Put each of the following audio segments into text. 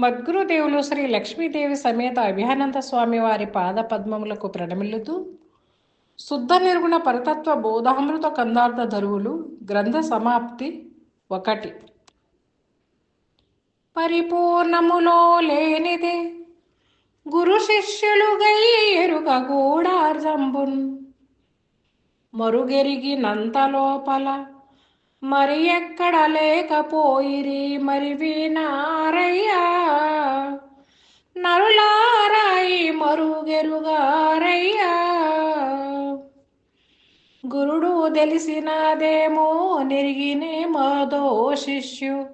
మద్గురుదేవులు శ్రీ లక్ష్మీదేవి సమేత అభియానంద స్వామి వారి పాద పద్మములకు ప్రణమిల్లుతూ శుద్ధ నిర్గుణ పరతత్వ బోధామృత కందార్థ ధరువులు గ్రంథ సమాప్తి ఒకటి. పరిపూర్ణములో లేనిదే గురు శిష్యులుగై ఎరుక గూఢార్జంబున్. మరుగెరిగినంత లోపల మరి ఎక్కడ లేకపోయిరి మరి వినారయ్యా. నరులారాయి మరుగెరుగారయ్యా. గురుడు తెలిసినదేమో నెరిగినే మదో శిష్యు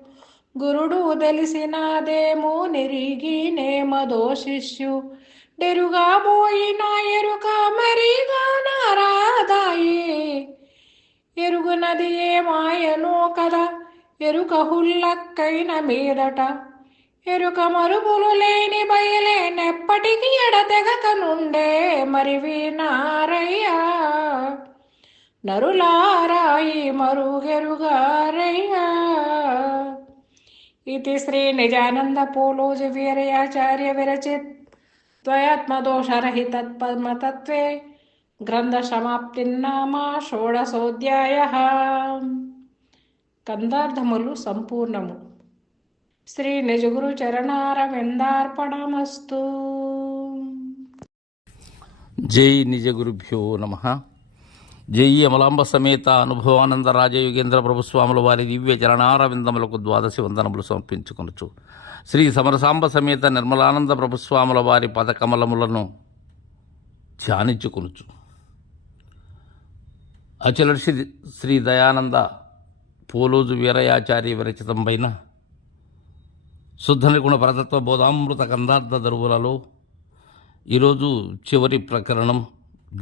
గురుడు తెలిసినదేమో నెరిగినే మదో శిష్యు డెరుగా పోయిన ఎరుక మరిగా నారాదాయే. ఎరుగునది ఏ మాయనో కదా ఎరుక హుల్లక్కైన మీదట. ఎరుక మరుగులు లేని బయలేనెప్పటికీ ఎడతెగక నుండే మరి వినారయ్యా నరులారాయి మరుగెరుగారయ్యా. ఇది శ్రీ నిజానంద పోలోజ వీరయాచార్య విరచిత్ ద్వయాత్మదోషరహితత్పద్మతత్వే గ్రంథసమాప్తిన్నామ షోడశోధ్యాయ. కందార్థములు సంపూర్ణము. శ్రీ నిజగురు చరణారవిందార్పణమస్తు. జై నిజ గురుభ్యో నమ. జై అమలాంబ సమేత అనుభవానంద రాజయోగేంద్ర ప్రభుస్వాముల వారి దివ్య చరణారవిందములకు ద్వాదశి వందనములు సమర్పించుకొనచ్చు శ్రీ సమరసాంబ సమేత నిర్మలానంద ప్రభుస్వాముల వారి పదకమలములను ధ్యానించుకొనుచు. అచలర్షి శ్రీ దయానంద పోలోజు వీరయాచార్య విరచితంపైనా శుద్ధ నిగుణ పరతత్వ బోధామృత గంధార్థ దరువులలో ఈరోజు చివరి ప్రకరణం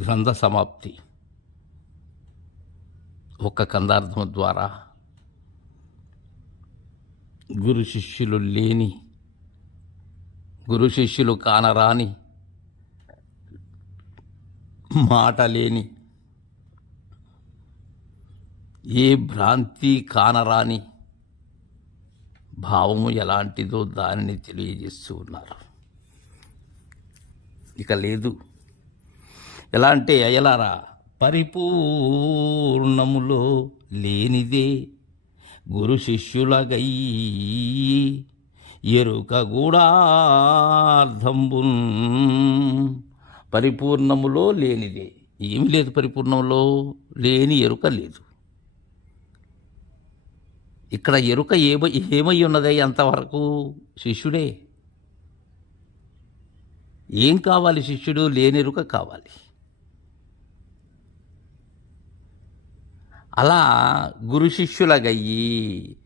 గ్రంథ సమాప్తి. ఒక్క కందార్థం ద్వారా గురు శిష్యులు లేని గురు శిష్యులు కానరాని మాట లేని ఏ భ్రాంతి కానరాని భావము ఎలాంటిదో దానిని తెలియజేస్తూ ఉన్నారు. ఇక లేదు. ఎలా అంటే అయలారా పరిపూర్ణములో లేనిదే గురు శిష్యులగై ఎరుక గూఢార్థంబున్ పరిపూర్ణములో లేనిదే. ఏమి లేదు పరిపూర్ణంలో లేని ఎరుక లేదు. ఇక్కడ ఎరుక ఏమై ఏమై ఉన్నదే అంతవరకు? శిష్యుడే. ఏం కావాలి శిష్యుడు? లేనెరుక కావాలి. అలా గురు శిష్యులగయ్యి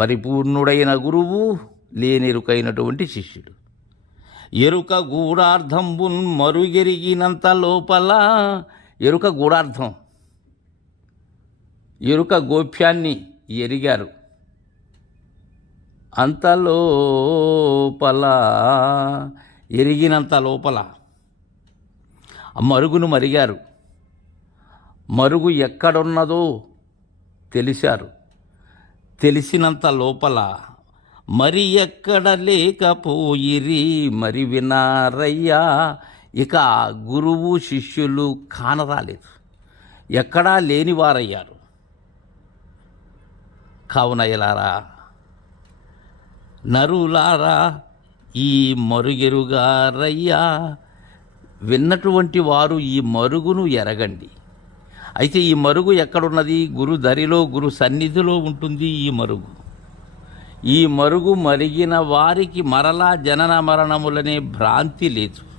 పరిపూర్ణుడైన గురువు లేనెరుకైనటువంటి శిష్యుడు. ఎరుక గూఢార్థంబున్ మరుగెరిగినంత లోపల ఎరుక గూఢార్థం. ఎరుక గోప్యాన్ని ఎరిగారు. అంత లోపల ఎరిగినంత లోపల. మరుగును మరిగారు. మరుగు ఎక్కడున్నదో తెలిశారు. తెలిసినంత లోపల మరి ఎక్కడ లేకపోయిరి? మరి వినారయ్యా ఇక గురువు శిష్యులు కానరాలేదు. ఎక్కడా లేనివారయ్యారు. కావున ఇలారా నరులారా ఈ మరుగెరుగారయ్యా. విన్నటువంటి వారు ఈ మరుగును ఎరగండి. అయితే ఈ మరుగు ఎక్కడున్నది? గురు దరిలో గురు సన్నిధిలో ఉంటుంది ఈ మరుగు. ఈ మరుగు మరిగిన వారికి మరలా జనన మరణములనే భ్రాంతి లేదు.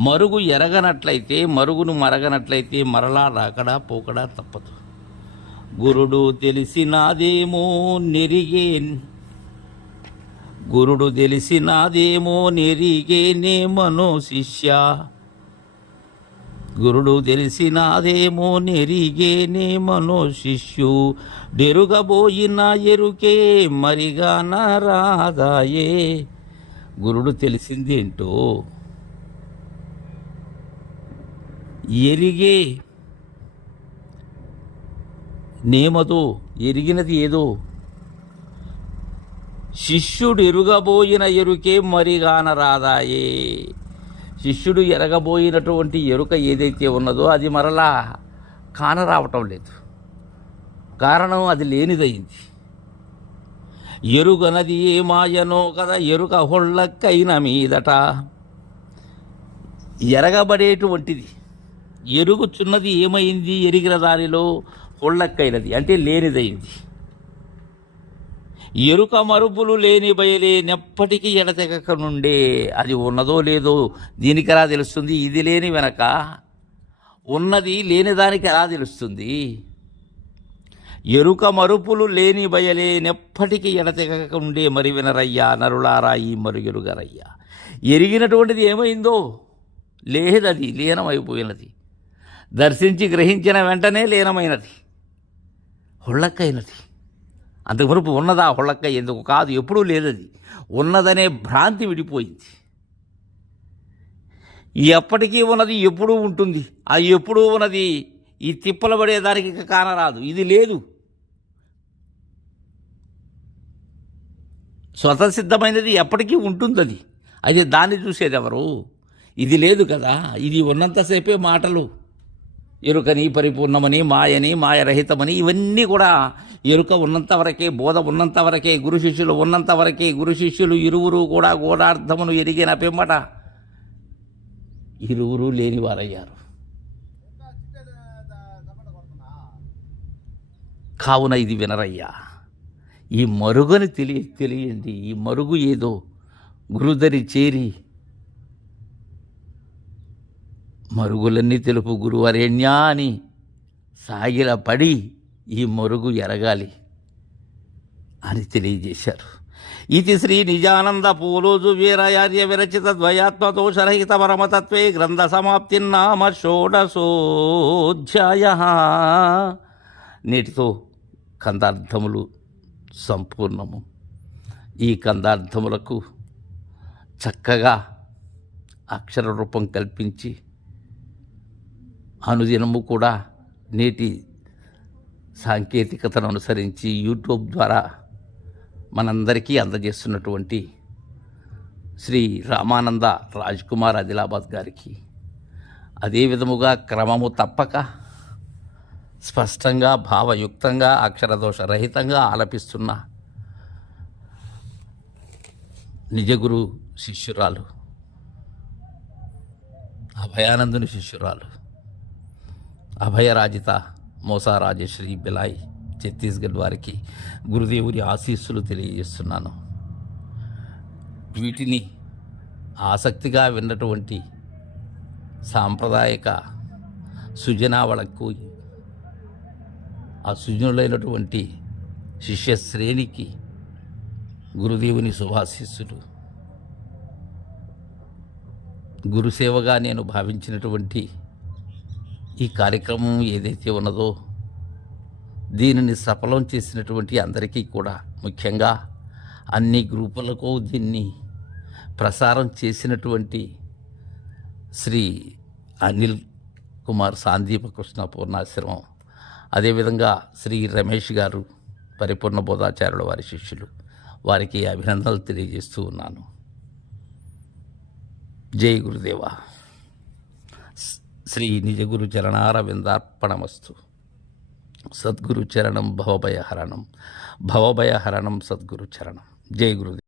మరుగు ఎరగనట్లయితే మరుగును మరగనట్లయితే మరలా రాకడా పోకడా తప్పదు. గురుడు తెలిసినాదేమో నెరిగే గురుడు తెలిసినాదేమో నెరిగేనేమనో శిష్య. గురుడు తెలిసినాదేమో నెరిగేనేమనో శిష్యు. డెరుగబోయిన ఎరుకే మరిగా నారాదాయే. గురుడు తెలిసిందేంటో? ఎరిగే నేమతో ఎరిగినది ఏదో శిష్యుడు ఎరుగబోయిన ఎరుకే మరిగాన రాదాయే శిష్యుడు ఎరగబోయినటువంటి ఎరుక ఏదైతే ఉన్నదో అది మరలా కానరావటం లేదు. కారణం అది లేనిదయింది. ఎరుగనది ఏ మాయనో కదా ఎరుక హొళ్ళక్కైన మీదట. ఎరగబడేటువంటిది ఎరుగుచున్నది ఏమైంది? ఎరిగిన దానిలో హొళ్ళక్కైనది అంటే లేనిదైంది ఎరుక మరుపులు లేని బయలేనెప్పటికీ ఎడతెగక నుండే. అది ఉన్నదో లేదో దీనికి ఎలా తెలుస్తుంది? ఇది లేని వెనక ఉన్నది లేని దానికి ఎలా తెలుస్తుంది? ఎరుక మరుపులు లేని బయలేనెప్పటికీ ఎడతెగక ఉండే మరి వినరయ్యా నరులారాయి ఈ మరుగెరుగరయ్యా. ఎరిగినటువంటిది ఏమైందో? లేదది లీనమైపోయినది. దర్శించి గ్రహించిన వెంటనే లీనమైనది. హుళ్ళక్కైనది. అంతవరకు ఉన్నదా హుళ్ళక్క ఎందుకు? కాదు ఎప్పుడూ లేదది. ఉన్నదనే భ్రాంతి విడిపోయింది. ఎప్పటికీ ఉన్నది ఎప్పుడూ ఉంటుంది. ఆ ఎప్పుడూ ఉన్నది ఈ తిప్పల పడేదానికి కానరాదు. ఇది లేదు. స్వతసిద్ధమైనది ఎప్పటికీ ఉంటుంది అది అది దాన్ని చూసేది ఎవరు ఇది లేదు కదా. ఇది ఉన్నంతసేపే మాటలు. ఎరుకని పరిపూర్ణమని మాయని మాయరహితమని ఇవన్నీ కూడా ఎరుక ఉన్నంత వరకే బోధ ఉన్నంత వరకే గురు శిష్యులు ఉన్నంత వరకే గురు శిష్యులు ఇరువురు కూడా గోడార్థమును ఎరిగిన పిమ్మట ఇరువురు లేనివారయ్యారు కావున ఇది వినరయ్యా. ఈ మరుగుని తెలియ తెలియండి. ఈ మరుగు ఏదో గురుదరి చేరి మరుగులన్నీ తెలుపు గురువరేణ్యా అని సాగిలపడి ఈ మరుగు ఎరగాలి అని తెలియజేశారు. ఇది శ్రీ నిజానంద పూలోజు వీరయార్య విరచిత ద్వయాత్మదోషరహిత పరమతత్వే గ్రంథ సమాప్తిన్నామ షోడశోధ్యాయ. నేటితో కందార్థములు సంపూర్ణము. ఈ కందార్థములకు చక్కగా అక్షర రూపం కల్పించి అనుదినము కూడా నేటి సాంకేతికతను అనుసరించి యూట్యూబ్ ద్వారా మనందరికీ అందజేస్తున్నటువంటి శ్రీ రామానంద రాజ్ కుమార్ ఆదిలాబాద్ గారికి. అదే విధముగా క్రమము తప్పక స్పష్టంగా భావయుక్తంగా అక్షరదోష రహితంగా ఆలపిస్తున్న నిజగురు శిష్యురాలు అభయానందుని శిష్యురాలు అభయరాజిత మోసా రాజశ్రీ బిలాయ్ ఛత్తీస్గఢ్ వారికి గురుదేవుని ఆశీస్సులు తెలియజేస్తున్నాను. వీటిని ఆసక్తిగా విన్నటువంటి సాంప్రదాయక సుజనావళకు ఆ సుజనులైనటువంటి శిష్య శ్రేణికి గురుదేవుని శుభాశిస్సులు. గురుసేవగా నేను భావించినటువంటి ఈ కార్యక్రమం ఏదైతే ఉన్నదో దీనిని సఫలం చేసినటువంటి అందరికీ కూడా ముఖ్యంగా అన్ని గ్రూపులకు దీన్ని ప్రసారం చేసినటువంటి శ్రీ అనిల్ కుమార్ సాందీప కృష్ణ పూర్ణాశ్రమం అదేవిధంగా శ్రీ రమేష్ గారు పరిపూర్ణ బోధాచార్యుల వారి శిష్యులు వారికి అభినందనలు తెలియజేస్తూ ఉన్నాను. జై గురుదేవా. శ్రీ నిజగురు చరణారవిందార్పణమస్తు. సద్గురు చరణం భవభయహరణం భవభయహరణం సద్గురు చరణం. జై గురుదేవ్.